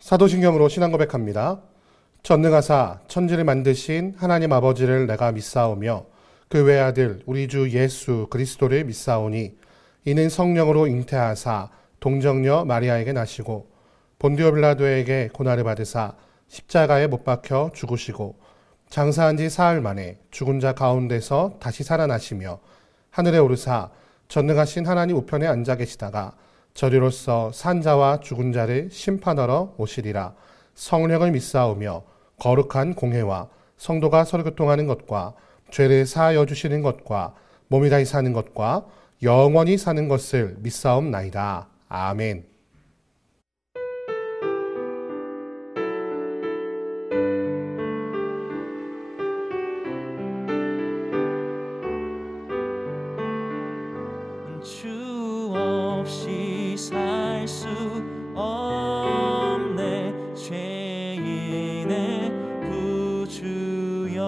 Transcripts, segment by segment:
사도신경으로 신앙 고백합니다. 전능하사 천지를 만드신 하나님 아버지를 내가 믿사오며 그 외아들 우리 주 예수 그리스도를 믿사오니 이는 성령으로 잉태하사 동정녀 마리아에게 나시고 본디오 빌라도에게 고난을 받으사 십자가에 못 박혀 죽으시고 장사한 지 사흘 만에 죽은 자 가운데서 다시 살아나시며 하늘에 오르사 전능하신 하나님 우편에 앉아 계시다가 저리로서 산 자와 죽은 자를 심판하러 오시리라. 성령을 믿사오며 거룩한 공회와 성도가 서로 교통하는 것과 죄를 사하여 주시는 것과 몸이 다시 사는 것과 영원히 사는 것을 믿사옵나이다. 아멘. 주 없이 살 수 없네 죄인의 구주여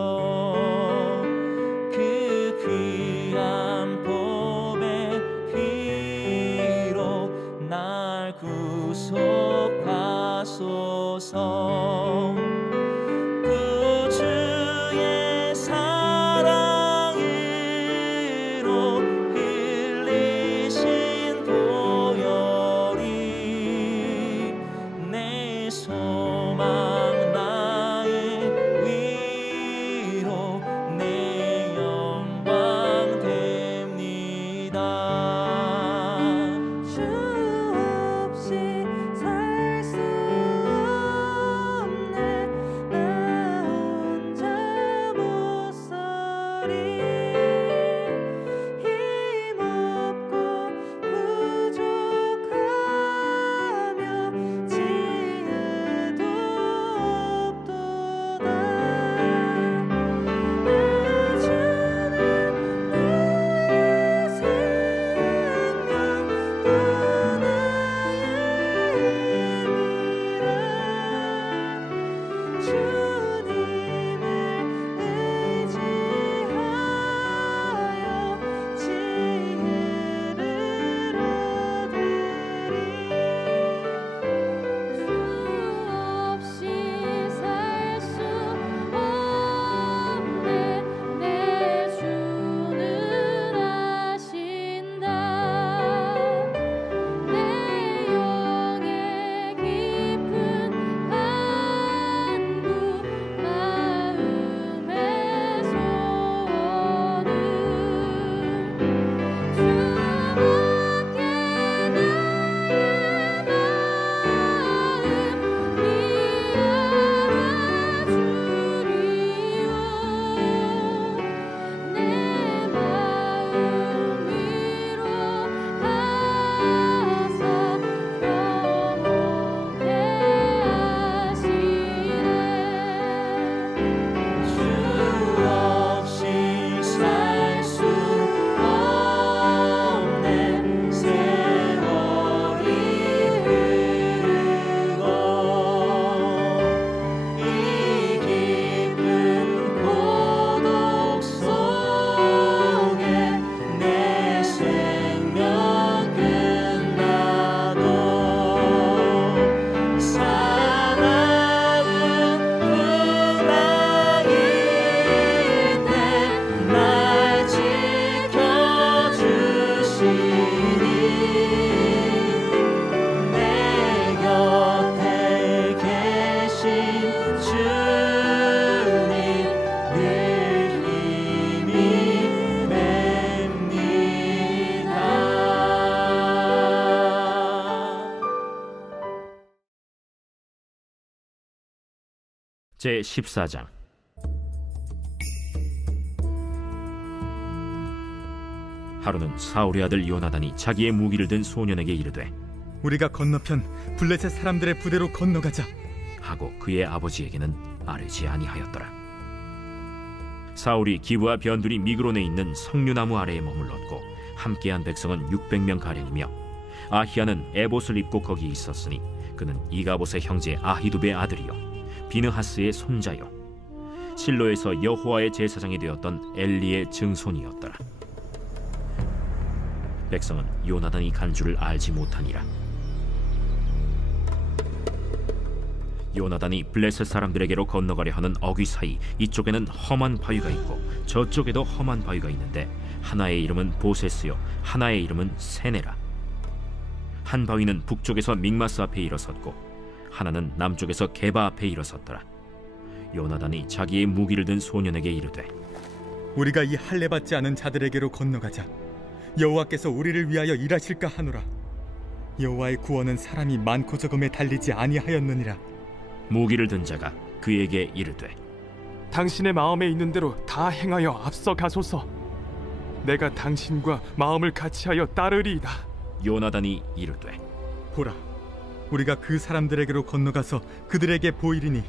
그 귀한 보배 피로 날 구속하소서 구주의 사랑으로 흘리신 보혈이 내 소망 나의 위로 내 영광 됩니다. 주 없이 살 수 없네 나 혼자 못 서리 힘없고 부족하며 지혜도 없도다. 주는 나의 생명 또 나의 힘이라 주님을 의지하여 지혜를 얻으리. 주 없이 살 수 없네 내 주는 아신다. 내 영의 깊은 안구 마음의 소원은 주밖에 나의 마음 미알아주리요. 내 마음 위로 하사 평온케 하시네. 주 없이 살 수 없네 세월이 흐르고 이 깊은 고독 속에 내 생명 끝나도 사나운 풍랑일 때 날 지켜주시니 내 곁에 계신 주님 늘 힘이 됩니다. 제14장. 하루는 사울의 아들 요나단이 자기의 무기를 든 소년에게 이르되 우리가 건너편 블레셋 사람들의 부대로 건너가자. 하고 그의 아버지에게는 아뢰지 아니하였더라. 사울이 기브와 변두리 미그론에 있는 석류나무 아래에 머물렀고 함께한 백성은 600명 가량이며 아히야는 에봇을 입고 거기 있었으니 그는 이가봇의 형제 아히두베의 아들이요 비느하스의 손자요 실로에서 여호와의 제사장이 되었던 엘리의 증손이었더라. 백성은 요나단이 간 줄을 알지 못하니라. 요나단이 블레셋 사람들에게로 건너가려 하는 어귀 사이 이쪽에는 험한 바위가 있고 저쪽에도 험한 바위가 있는데 하나의 이름은 보세스요 하나의 이름은 세네라. 한 바위는 북쪽에서 믹마스 앞에 일어섰고 하나는 남쪽에서 게바 앞에 일어섰더라. 요나단이 자기의 무기를 든 소년에게 이르되 우리가 이 할례 받지 않은 자들에게로 건너가자. 여호와께서 우리를 위하여 일하실까 하노라. 여호와의 구원은 사람이 많고 적음에 달리지 아니하였느니라. 무기를 든 자가 그에게 이르되 당신의 마음에 있는 대로 다 행하여 앞서 가소서. 내가 당신과 마음을 같이하여 따르리이다. 요나단이 이르되 보라, 우리가 그 사람들에게로 건너가서 그들에게 보이리니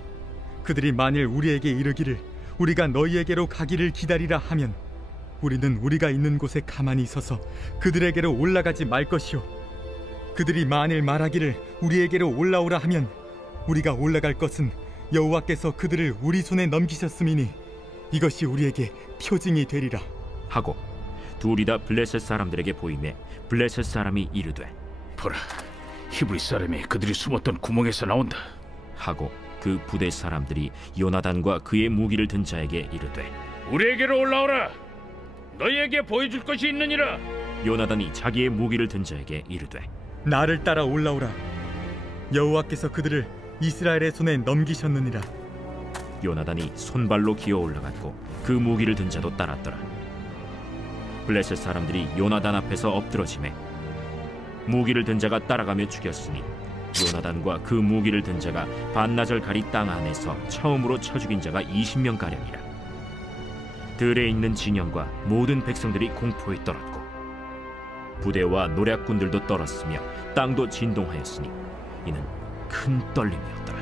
그들이 만일 우리에게 이르기를 우리가 너희에게로 가기를 기다리라 하면 우리는 우리가 있는 곳에 가만히 있어서 그들에게로 올라가지 말 것이요 그들이 만일 말하기를 우리에게로 올라오라 하면 우리가 올라갈 것은 여호와께서 그들을 우리 손에 넘기셨음이니 이것이 우리에게 표징이 되리라 하고 둘이 다 블레셋 사람들에게 보이매 블레셋 사람이 이르되 보라, 히브리 사람이 그들이 숨었던 구멍에서 나온다. 하고 그 부대 사람들이 요나단과 그의 무기를 든 자에게 이르되 우리에게로 올라오라. 너희에게 보여줄 것이 있느니라. 요나단이 자기의 무기를 든 자에게 이르되 나를 따라 올라오라. 여호와께서 그들을 이스라엘의 손에 넘기셨느니라. 요나단이 손발로 기어 올라갔고 그 무기를 든 자도 따랐더라. 블레셋 사람들이 요나단 앞에서 엎드러지매 무기를 든 자가 따라가며 죽였으니 요나단과 그 무기를 든 자가 반나절 가리 땅 안에서 처음으로 쳐 죽인 자가 20명 가량이라. 들에 있는 진영과 모든 백성들이 공포에 떨었고 부대와 노략군들도 떨었으며 땅도 진동하였으니 이는 큰 떨림이었더라.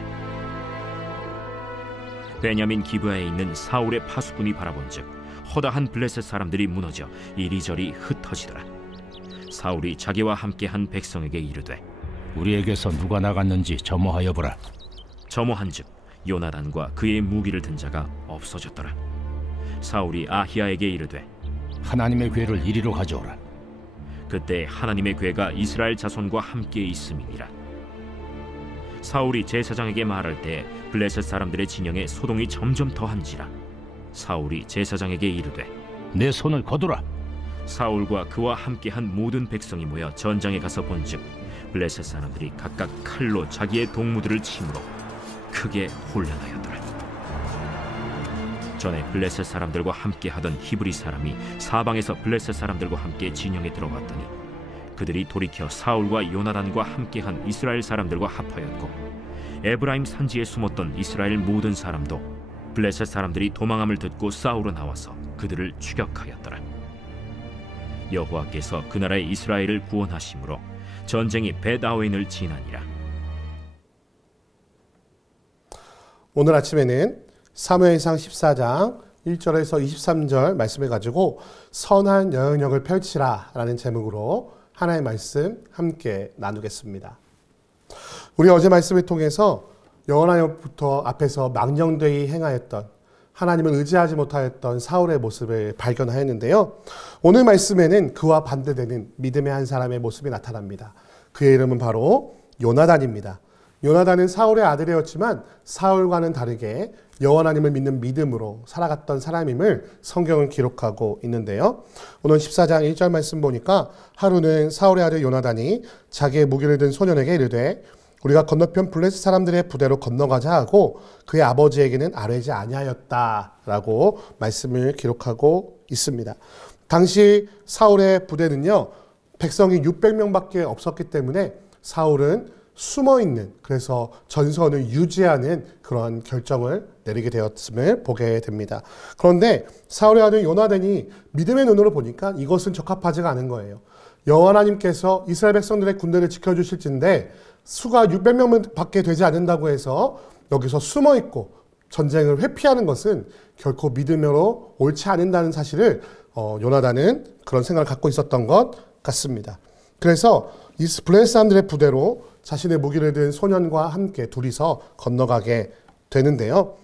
베냐민 기브아에 있는 사울의 파수꾼이 바라본즉 허다한 블레셋 사람들이 무너져 이리저리 흩어지더라. 사울이 자기와 함께한 백성에게 이르되 우리에게서 누가 나갔는지 점호하여 보라. 점호한즉 요나단과 그의 무기를 든 자가 없어졌더라. 사울이 아히야에게 이르되 하나님의 궤를 이리로 가져오라. 그때 하나님의 궤가 이스라엘 자손과 함께 있음이니라. 사울이 제사장에게 말할 때 블레셋 사람들의 진영에 소동이 점점 더한지라. 사울이 제사장에게 이르되 내 손을 거두라. 사울과 그와 함께한 모든 백성이 모여 전장에 가서 본즉 블레셋 사람들이 각각 칼로 자기의 동무들을 치므로 크게 혼란하였더라. 전에 블레셋 사람들과 함께하던 히브리 사람이 사방에서 블레셋 사람들과 함께 진영에 들어갔더니 그들이 돌이켜 사울과 요나단과 함께한 이스라엘 사람들과 합하였고 에브라임 산지에 숨었던 이스라엘 모든 사람도 블레셋 사람들이 도망함을 듣고 싸우러 나와서 그들을 추격하였더라. 여호와께서 그 나라의 이스라엘을 구원하심으로 전쟁이 벳아웬을 지나니라. 오늘 아침에는 사무엘상 14장 1절에서 23절 말씀을 가지고 선한 영향력을 펼치라 라는 제목으로 하나의 말씀 함께 나누겠습니다. 우리 어제 말씀을 통해서 여호와로부터 앞에서 망령되이 행하였던 하나님을 의지하지 못하였던 사울의 모습을 발견하였는데요. 오늘 말씀에는 그와 반대되는 믿음의 한 사람의 모습이 나타납니다. 그의 이름은 바로 요나단입니다. 요나단은 사울의 아들이었지만 사울과는 다르게 여호와 하나님을 믿는 믿음으로 살아갔던 사람임을 성경은 기록하고 있는데요. 오늘 14장 1절 말씀 보니까 하루는 사울의 아들 요나단이 자기의 무기를 든 소년에게 이르되 우리가 건너편 블레셋 사람들의 부대로 건너가자 하고 그의 아버지에게는 아뢰지 아니하였다라고 말씀을 기록하고 있습니다. 당시 사울의 부대는요, 백성이 600명밖에 없었기 때문에 사울은 숨어있는, 그래서 전선을 유지하는 그런 결정을 내리게 되었음을 보게 됩니다. 그런데 사울의 아들 요나단이 믿음의 눈으로 보니까 이것은 적합하지가 않은 거예요. 여호와 하나님께서 이스라엘 백성들의 군대를 지켜주실진데 수가 600명밖에 되지 않는다고 해서 여기서 숨어있고 전쟁을 회피하는 것은 결코 믿음으로 옳지 않는다는 사실을 요나단은 그런 생각을 갖고 있었던 것 같습니다. 그래서 이 블레셋 사람들의 부대로 자신의 무기를 든 소년과 함께 둘이서 건너가게 되는데요.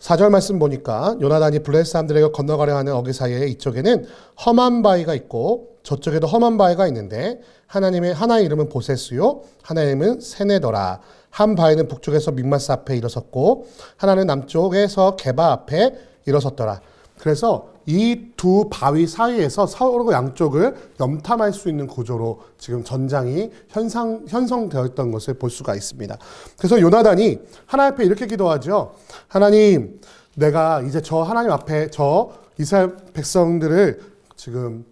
4절 말씀 보니까 요나단이 블레셋 사람들에게 건너가려 하는 어귀 사이에 이쪽에는 험한 바위가 있고 저쪽에도 험한 바위가 있는데 하나의 이름은 보세스요 하나의 이름은 세네더라. 한 바위는 북쪽에서 믹마스 앞에 일어섰고 하나는 남쪽에서 게바 앞에 일어섰더라. 그래서 이 두 바위 사이에서 서로 양쪽을 염탐할 수 있는 구조로 지금 전장이 형성되어 있던 것을 볼 수가 있습니다. 그래서 요나단이 하나님 앞에 이렇게 기도하죠. 하나님, 내가 이제 저 하나님 앞에 저 이스라엘 백성들을 지금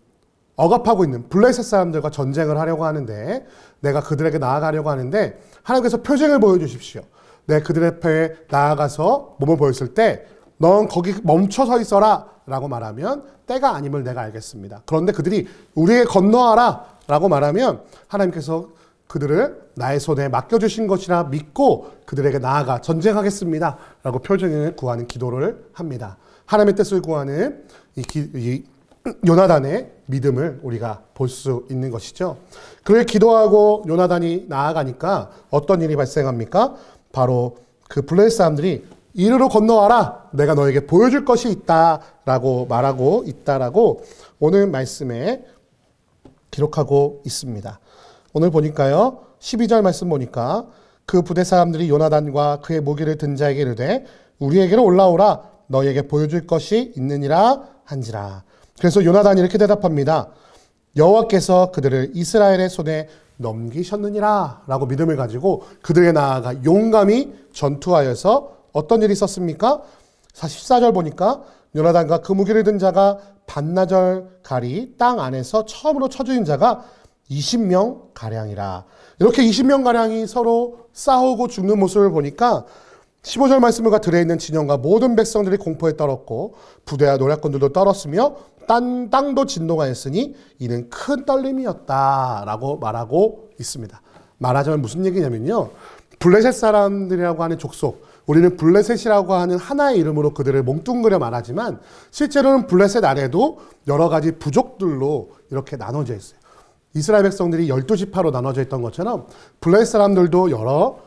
억압하고 있는 블레셋 사람들과 전쟁을 하려고 하는데 내가 그들에게 나아가려고 하는데 하나님께서 표징을 보여주십시오. 내가 그들 앞에 나아가서 몸을 보였을 때 넌 거기 멈춰 서 있어라 라고 말하면 때가 아님을 내가 알겠습니다. 그런데 그들이 우리에게 건너와라 라고 말하면 하나님께서 그들을 나의 손에 맡겨주신 것이라 믿고 그들에게 나아가 전쟁하겠습니다 라고 표징을 구하는 기도를 합니다. 하나님의 뜻을 구하는 이 요나단의 믿음을 우리가 볼 수 있는 것이죠. 그를 기도하고 요나단이 나아가니까 어떤 일이 발생합니까? 바로 그 블레셋 사람들이 이리로 건너와라. 내가 너에게 보여줄 것이 있다라고 말하고 있다라고 오늘 말씀에 기록하고 있습니다. 오늘 보니까요. 12절 말씀 보니까 그 부대 사람들이 요나단과 그의 무기를 든 자에게 이르되 우리에게로 올라오라. 너에게 보여줄 것이 있느니라 한지라. 그래서 요나단이 이렇게 대답합니다. 여호와께서 그들을 이스라엘의 손에 넘기셨느니라 라고 믿음을 가지고 그들에게 나아가 용감히 전투하여서 어떤 일이 있었습니까? 14절 보니까 요나단과 그 무기를 든 자가 반나절가리 땅 안에서 처음으로 쳐 죽인 자가 20명 가량이라. 이렇게 20명 가량이 서로 싸우고 죽는 모습을 보니까 15절 말씀과 들에 있는 진영과 모든 백성들이 공포에 떨었고 부대와 노략군들도 떨었으며 땅도 진동하였으니 이는 큰 떨림이었다라고 말하고 있습니다. 말하자면 무슨 얘기냐면요. 블레셋 사람들이라고 하는 족속, 우리는 블레셋이라고 하는 하나의 이름으로 그들을 몽뚱그려 말하지만 실제로는 블레셋 안에도 여러 가지 부족들로 이렇게 나눠져 있어요. 이스라엘 백성들이 12지파로 나눠져 있던 것처럼 블레셋 사람들도 여러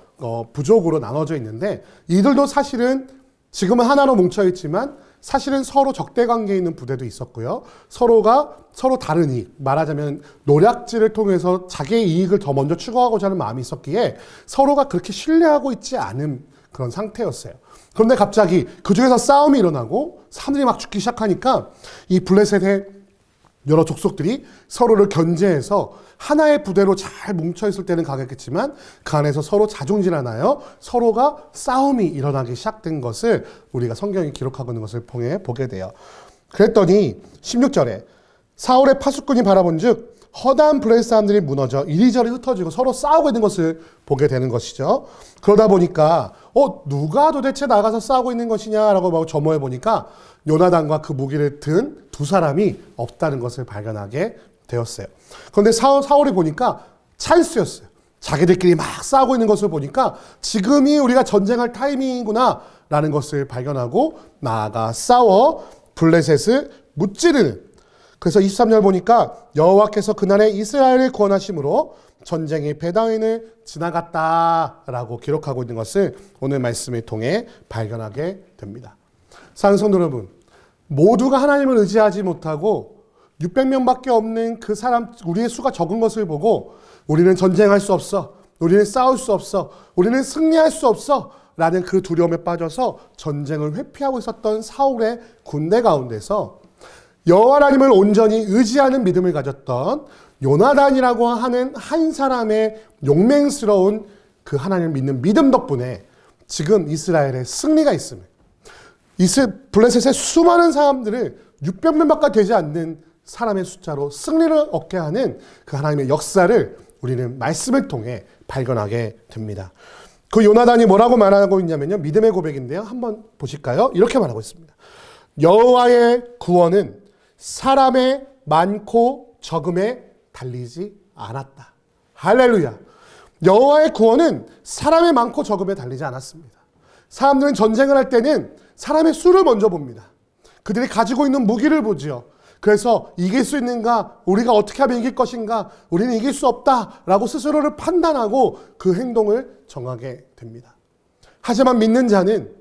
부족으로 나눠져 있는데 이들도 사실은 지금은 하나로 뭉쳐있지만 사실은 서로 적대 관계에 있는 부대도 있었고요. 서로가 서로 다른 이익, 말하자면 노략질을 통해서 자기의 이익을 더 먼저 추구하고자 하는 마음이 있었기에 서로가 그렇게 신뢰하고 있지 않은 그런 상태였어요. 그런데 갑자기 그 중에서 싸움이 일어나고 사람들이 막 죽기 시작하니까 이 블레셋의 여러 족속들이 서로를 견제해서 하나의 부대로 잘 뭉쳐있을 때는 가겠지만 그 안에서 서로 자중질하나요? 서로가 싸움이 일어나기 시작된 것을 우리가 성경이 기록하고 있는 것을 통해 보게 돼요. 그랬더니 16절에 사울의 파수꾼이 바라본 즉 허다한 블레셋 사람들이 무너져 이리저리 흩어지고 서로 싸우고 있는 것을 보게 되는 것이죠. 그러다 보니까 누가 도대체 나가서 싸우고 있는 것이냐라고 막 점호해 보니까 요나단과 그 무기를 든 두 사람이 없다는 것을 발견하게 되었어요. 그런데 사울이 보니까 찬스였어요. 자기들끼리 막 싸우고 있는 것을 보니까 지금이 우리가 전쟁할 타이밍이구나 라는 것을 발견하고 나아가 싸워 블레셋을 무찌르는. 그래서 23절 보니까 여호와께서 그날에 이스라엘을 구원하심으로 전쟁이 베다윈을 지나갔다라고 기록하고 있는 것을 오늘 말씀을 통해 발견하게 됩니다. 사랑하는 성도 여러분, 모두가 하나님을 의지하지 못하고 600명밖에 없는 그 사람, 우리의 수가 적은 것을 보고 우리는 전쟁할 수 없어, 우리는 싸울 수 없어, 우리는 승리할 수 없어 라는 그 두려움에 빠져서 전쟁을 회피하고 있었던 사울의 군대 가운데서 여호와 하나님을 온전히 의지하는 믿음을 가졌던 요나단이라고 하는 한 사람의 용맹스러운 그 하나님을 믿는 믿음 덕분에 지금 이스라엘의 승리가 있음을, 블레셋의 수많은 사람들을 600명밖에 되지 않는 사람의 숫자로 승리를 얻게 하는 그 하나님의 역사를 우리는 말씀을 통해 발견하게 됩니다. 그 요나단이 뭐라고 말하고 있냐면요. 믿음의 고백인데요. 한번 보실까요? 이렇게 말하고 있습니다. 여호와의 구원은 사람의 많고 적음에 달리지 않았다. 할렐루야. 여호와의 구원은 사람의 많고 적음에 달리지 않았습니다. 사람들은 전쟁을 할 때는 사람의 수를 먼저 봅니다. 그들이 가지고 있는 무기를 보지요. 그래서 이길 수 있는가? 우리가 어떻게 하면 이길 것인가? 우리는 이길 수 없다라고 스스로를 판단하고 그 행동을 정하게 됩니다. 하지만 믿는 자는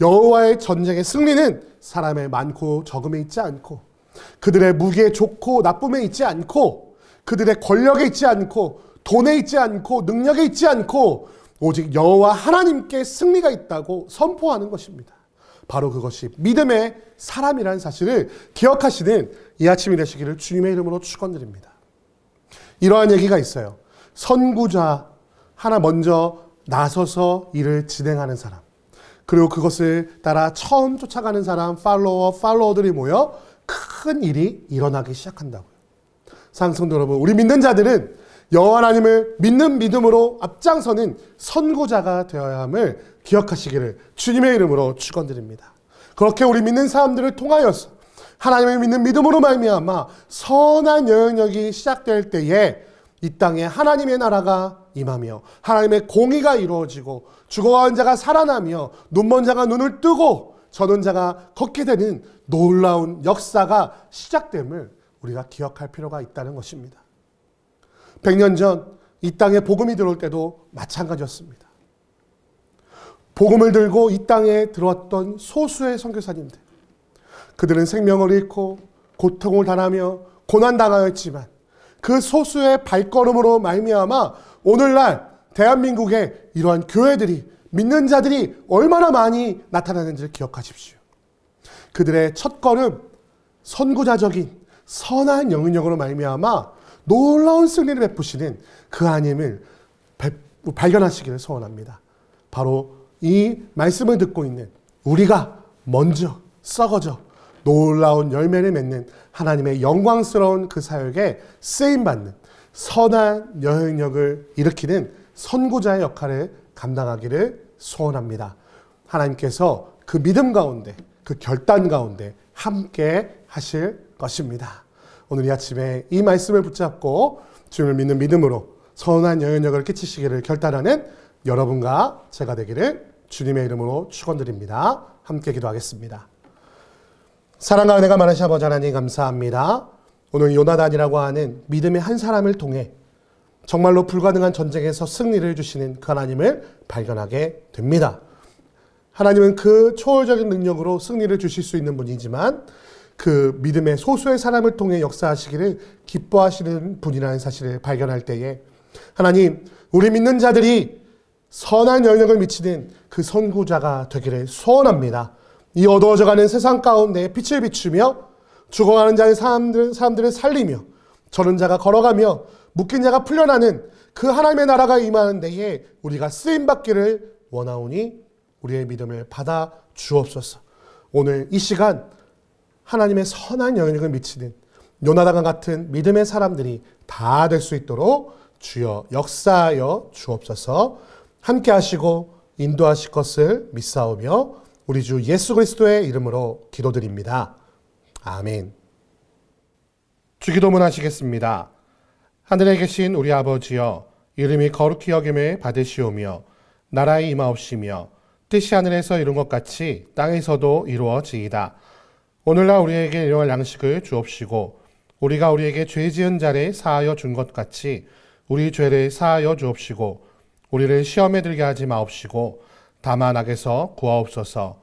여호와의 전쟁의 승리는 사람의 많고 적음에 있지 않고 그들의 무기에 좋고 나쁨에 있지 않고 그들의 권력에 있지 않고 돈에 있지 않고 능력에 있지 않고 오직 여호와 하나님께 승리가 있다고 선포하는 것입니다. 바로 그것이 믿음의 사람이라는 사실을 기억하시는 이 아침이 되시기를 주님의 이름으로 축원드립니다. 이러한 얘기가 있어요. 선구자 하나 먼저 나서서 일을 진행하는 사람, 그리고 그것을 따라 처음 쫓아가는 사람, 팔로워들이 모여 큰 일이 일어나기 시작한다고요. 사랑하는 성도 여러분, 우리 믿는 자들은 여호와 하나님을 믿는 믿음으로 앞장서는 선구자가 되어야 함을 기억하시기를 주님의 이름으로 축원드립니다. 그렇게 우리 믿는 사람들을 통하여서 하나님을 믿는 믿음으로 말미암아 선한 영향력이 시작될 때에 이 땅에 하나님의 나라가 임하며 하나님의 공의가 이루어지고 죽어간 자가 살아나며 눈먼 자가 눈을 뜨고 저는 자가 걷게 되는 놀라운 역사가 시작됨을 우리가 기억할 필요가 있다는 것입니다. 100년 전 이 땅에 복음이 들어올 때도 마찬가지였습니다. 복음을 들고 이 땅에 들어왔던 소수의 선교사님들, 그들은 생명을 잃고 고통을 당하며 고난당하였지만 그 소수의 발걸음으로 말미암아 오늘날 대한민국에 이러한 교회들이, 믿는 자들이 얼마나 많이 나타나는지를 기억하십시오. 그들의 첫걸음, 선구자적인 선한 영향력으로 말미암아 놀라운 승리를 베푸시는 그 하나님을 발견하시기를 소원합니다. 바로 이 말씀을 듣고 있는 우리가 먼저 썩어져 놀라운 열매를 맺는 하나님의 영광스러운 그 사역에 쓰임받는 선한 영향력을 일으키는 선구자의 역할을 감당하기를 소원합니다. 하나님께서 그 믿음 가운데, 그 결단 가운데 함께 하실 것입니다. 오늘 이 아침에 이 말씀을 붙잡고 주님을 믿는 믿음으로 선한 영향력을 끼치시기를 결단하는 여러분과 제가 되기를 주님의 이름으로 축원드립니다. 함께 기도하겠습니다. 사랑과 은혜가 많으신 아버지 하나님 감사합니다. 오늘 요나단이라고 하는 믿음의 한 사람을 통해 정말로 불가능한 전쟁에서 승리를 주시는 그 하나님을 발견하게 됩니다. 하나님은 그 초월적인 능력으로 승리를 주실 수 있는 분이지만 그 믿음의 소수의 사람을 통해 역사하시기를 기뻐하시는 분이라는 사실을 발견할 때에 하나님, 우리 믿는 자들이 선한 영향력을 미치는 그 선구자가 되기를 소원합니다. 이 어두워져가는 세상 가운데 빛을 비추며 죽어가는 자의 사람들을 살리며 저른 자가 걸어가며 묶인 자가 풀려나는 그 하나님의 나라가 임하는 데에 우리가 쓰임받기를 원하오니 우리의 믿음을 받아 주옵소서. 오늘 이 시간 하나님의 선한 영향력을 미치는 요나단과 같은 믿음의 사람들이 다 될 수 있도록 주여 역사하여 주옵소서. 함께 하시고 인도하실 것을 믿사오며 우리 주 예수 그리스도의 이름으로 기도드립니다. 아멘. 주기도문 하시겠습니다. 하늘에 계신 우리 아버지여, 이름이 거룩히 여김을 받으시오며 나라의 임하옵시며 뜻이 하늘에서 이룬 것 같이 땅에서도 이루어지이다. 오늘날 우리에게 일용할 양식을 주옵시고 우리가 우리에게 죄 지은 자를 사하여 준 것 같이 우리 죄를 사하여 주옵시고 우리를 시험에 들게 하지 마옵시고 다만 악에서 구하옵소서.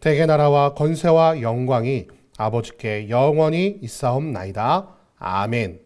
대개 나라와 권세와 영광이 아버지께 영원히 있사옵나이다. 아멘.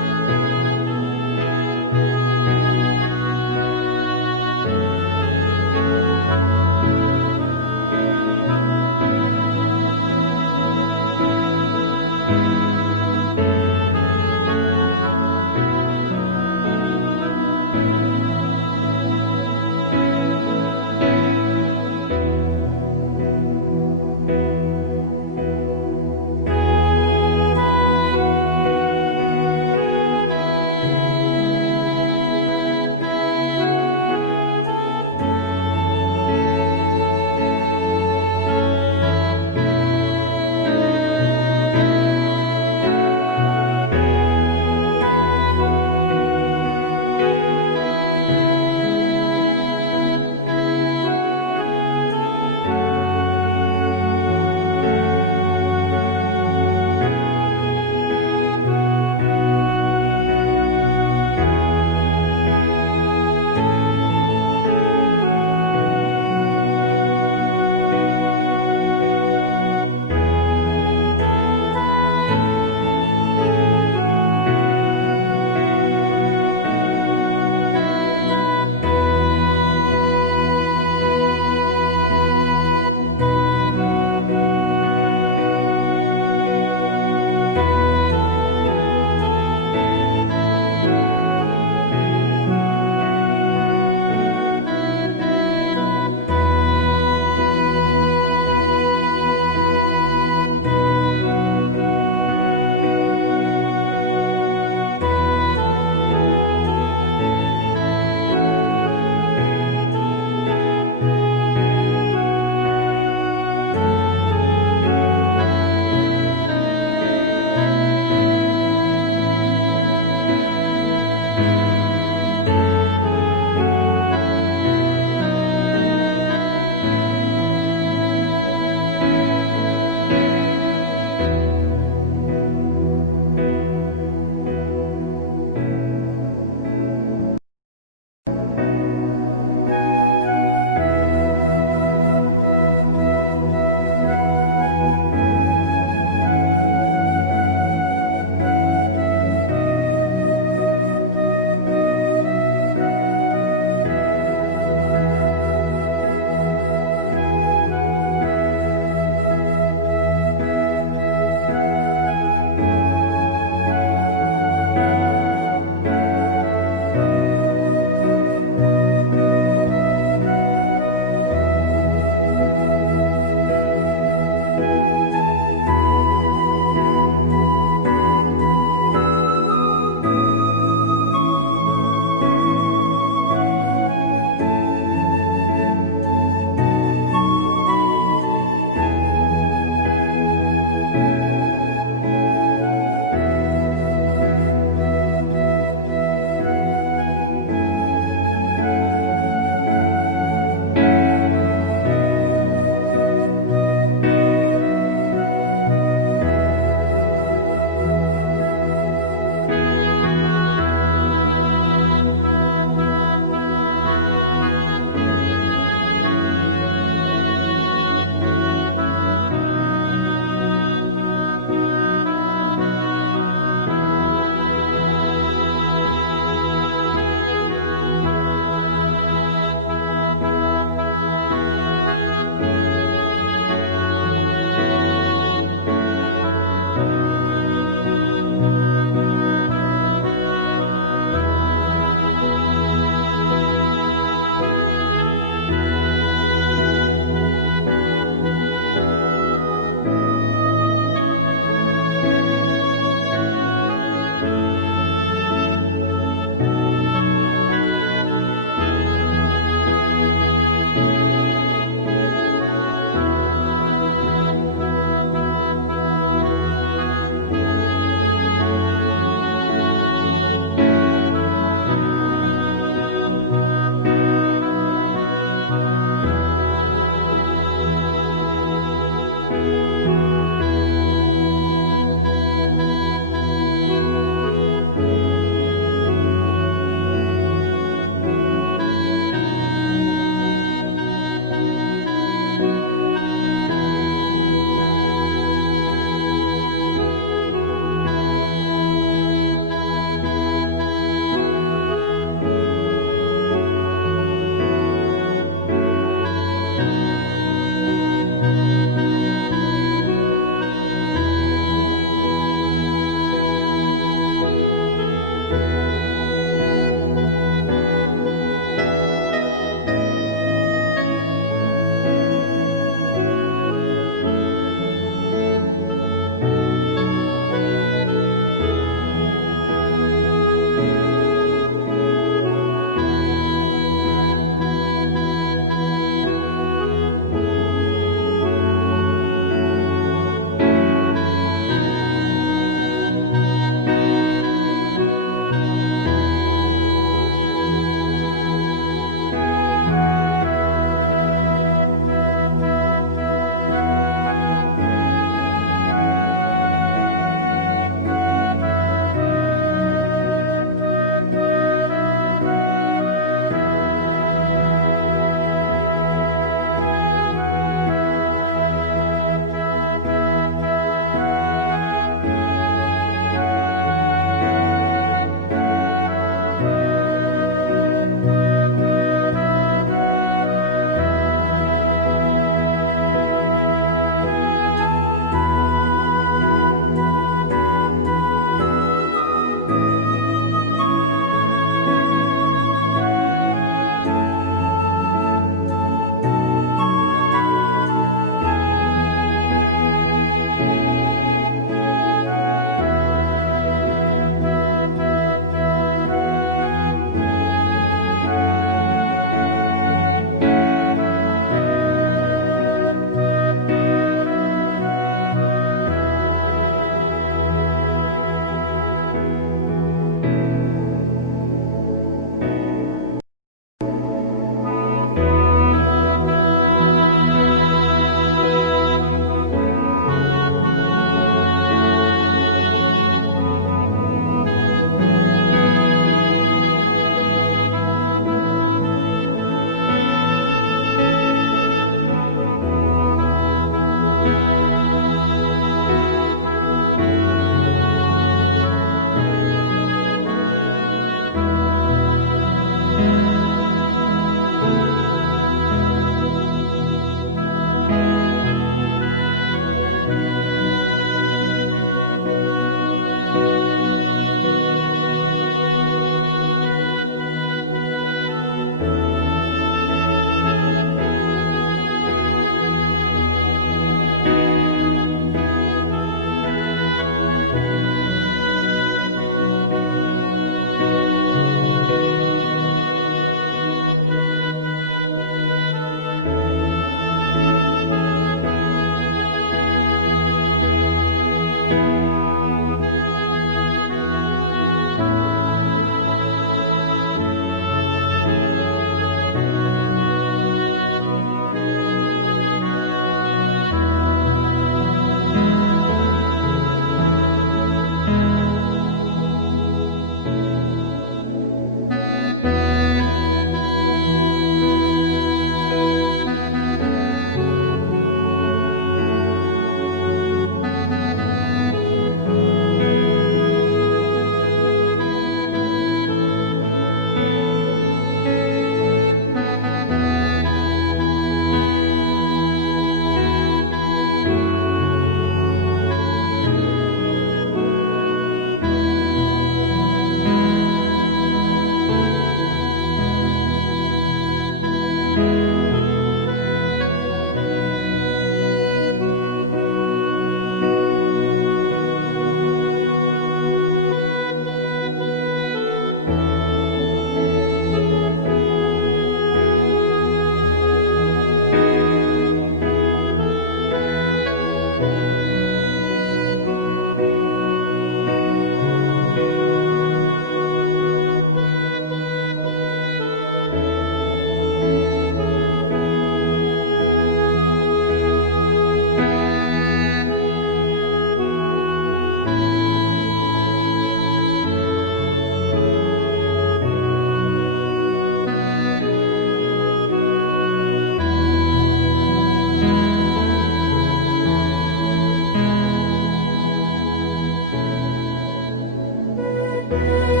내